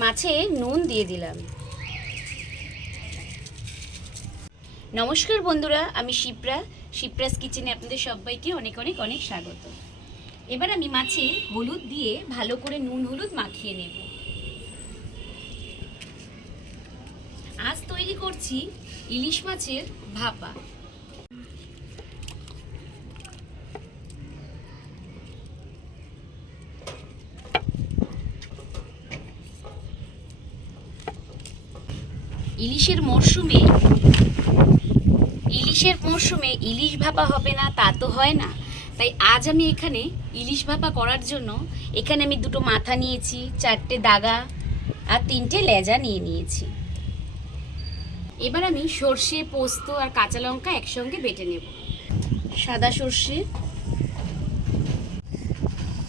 মাছে নুন দিয়ে দিলাম। নমস্কার বন্ধুরা, আমি শিপ্রাস কিচেনে আপনাদের সবাইকে অনেক অনেক অনেক স্বাগত। এবার আমি মাছে হলুদ দিয়ে ভালো করে নুন হলুদ মাখিয়ে নেব। আজ তৈরি করছি ইলিশ মাছের ভাপা। ইলিশের মরশুমে ইলিশ ভাপা হবে না তা তো হয় না। তাই আজ আমি এখানে ইলিশ ভাপা করার জন্য এখানে আমি দুটো মাথা নিয়েছি, 4টে দাগা আর 3টে লেজা নিয়ে নিয়েছি। এবার আমি সর্ষে, পোস্ত আর কাঁচা লঙ্কা একসঙ্গে বেটে নেব। সাদা সর্ষে,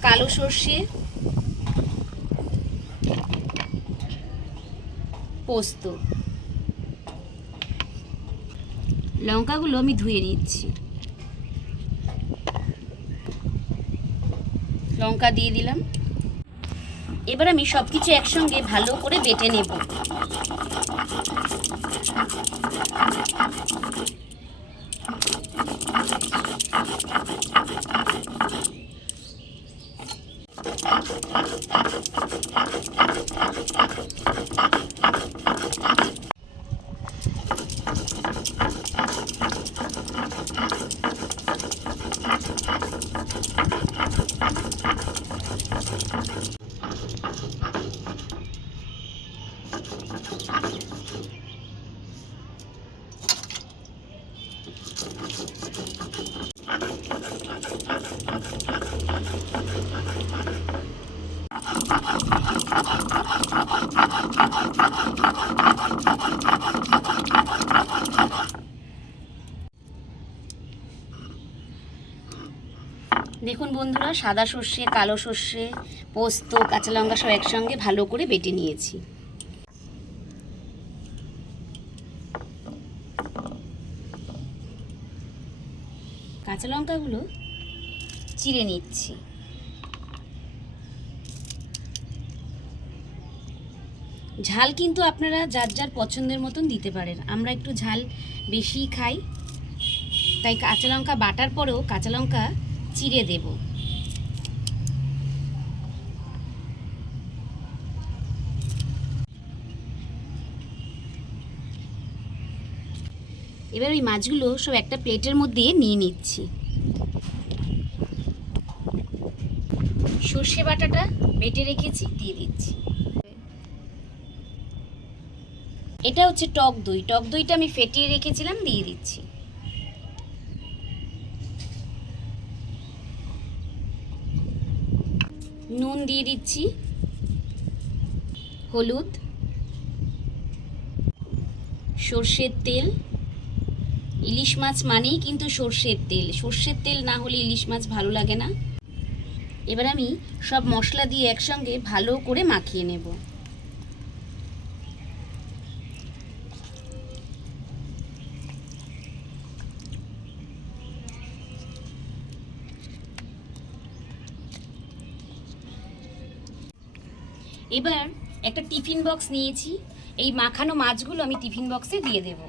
কালো সর্ষে, পোস্ত, লঙ্কাগুলো আমি ধুয়ে নিচ্ছি। লঙ্কা দিয়ে দিলাম। এবার আমি সব কিছু একসঙ্গে ভালো করে বেটে নেব। দেখুন বন্ধুরা, সাদা সর্ষে, কালো সর্ষে, পোস্ত, কাঁচা লঙ্কা সব একসঙ্গে ভালো করে বেটে নিয়েছি। কাঁচা লঙ্কাগুলো চিড়ে নিচ্ছি। ঝাল কিন্তু আপনারা যার যার পছন্দের মতন দিতে পারেন। আমরা একটু ঝাল বেশি খাই, তাই কাঁচা লঙ্কা বাটার পরেও কাঁচা লঙ্কা চিড়ে দেব। এবার ওই মাছগুলো সব একটা প্লেটের মধ্যে নিয়ে নিচ্ছি। সর্ষে বাটাটা বেটে রেখেছি, দিয়ে দিচ্ছি। এটা হচ্ছে টক দই। টক দইটা আমি ফেটিয়ে রেখেছিলাম, দিয়ে দিচ্ছি। নুন দিয়ে দিচ্ছি, হলুদ, সর্ষের তেল। ইলিশ মাছ মানেই কিন্তু সর্ষের তেল। সর্ষের তেল না হলে ইলিশ মাছ ভালো লাগে না। এবার আমি সব মশলা দিয়ে একসঙ্গে ভালো করে মাখিয়ে নেব। এবার একটা টিফিন বক্স নিয়েছি। এই মাখানো মাছগুলো আমি টিফিন বক্সে দিয়ে দেব।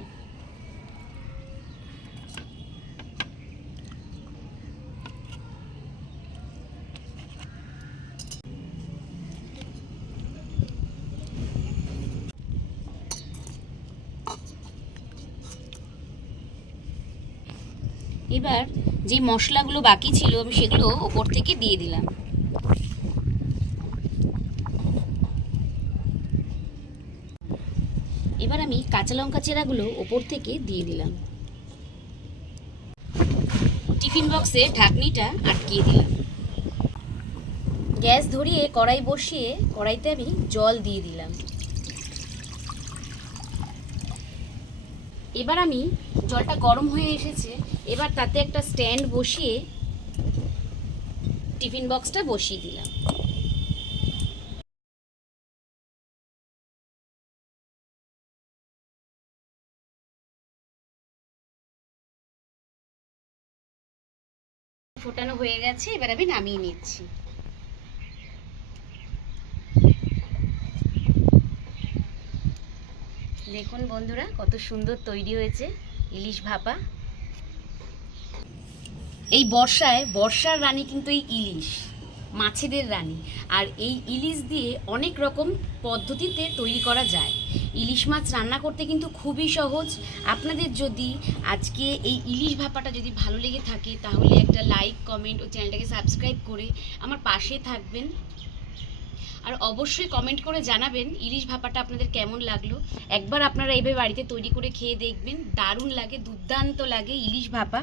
এবার যে মশলাগুলো বাকি ছিল আমি সেগুলো ওপর থেকে দিয়ে দিলাম। এবার আমি কাঁচা লঙ্কা চেরাগুলো ওপর থেকে দিয়ে দিলাম। টিফিন বক্সের ঢাকনিটা আটকিয়ে দিলাম। গ্যাস ধরিয়ে কড়াই বসিয়ে কড়াইতে আমি জল দিয়ে দিলাম। এবার আমি জলটা গরম হয়ে এসেছে, এবার তাতে একটা স্ট্যান্ড বসিয়ে টিফিন বক্সটা বসিয়ে দিলাম। ফোটানো হয়ে গেছে, এবার আমি নামিয়ে নিচ্ছি। দেখুন বন্ধুরা কত সুন্দর তৈরি হয়েছে ইলিশ ভাপা। এই বর্ষার রানী কিন্তু এই ইলিশ, মাছেদের রানী। আর এই ইলিশ দিয়ে অনেক রকম পদ্ধতিতে তৈরি করা যায়। ইলিশ মাছ রান্না করতে কিন্তু খুবই সহজ। আপনাদের যদি আজকে এই ইলিশ ভাপাটা যদি ভালো লেগে থাকে তাহলে একটা লাইক, কমেন্ট ও চ্যানেলটাকে সাবস্ক্রাইব করে আমার পাশে থাকবেন। আর অবশ্যই কমেন্ট করে জানাবেন ইলিশ ভাপাটা আপনাদের কেমন লাগলো। একবার আপনারা এইভাবে বাড়িতে তৈরি করে খেয়ে দেখবেন, দারুণ লাগে, দুর্দান্ত লাগে ইলিশ ভাপা।